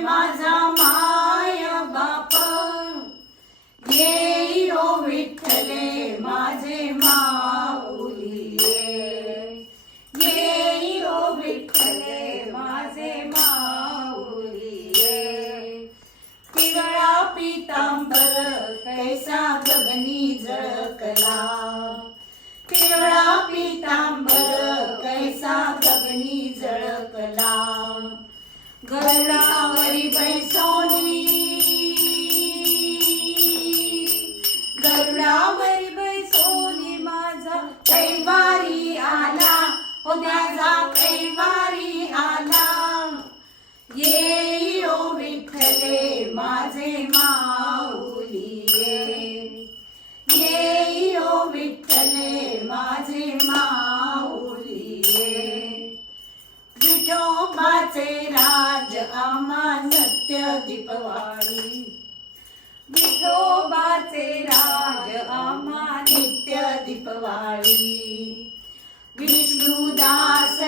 माझा माय बाप येई ओ विठ्ठले माझे माऊली येई ओ विठ्ठले माझे माऊली पिवळा पितांबर कैसा गगनी झळकला पिवळा पितांबर कैसा गगनी झळकला गरुडावरी बैसोनी गरुडावरी बैसोनी माझा कैवारी आला हो माझा कैवारी आला येई ओ विठ्ठले माझे माऊली येई ओ विठ्ठले माझे माऊली विठोबाचे राज आम्हा सत्य दीपवाळी विठोबाचे राज आम्हा नित्य दीपवाळी विष्णुदास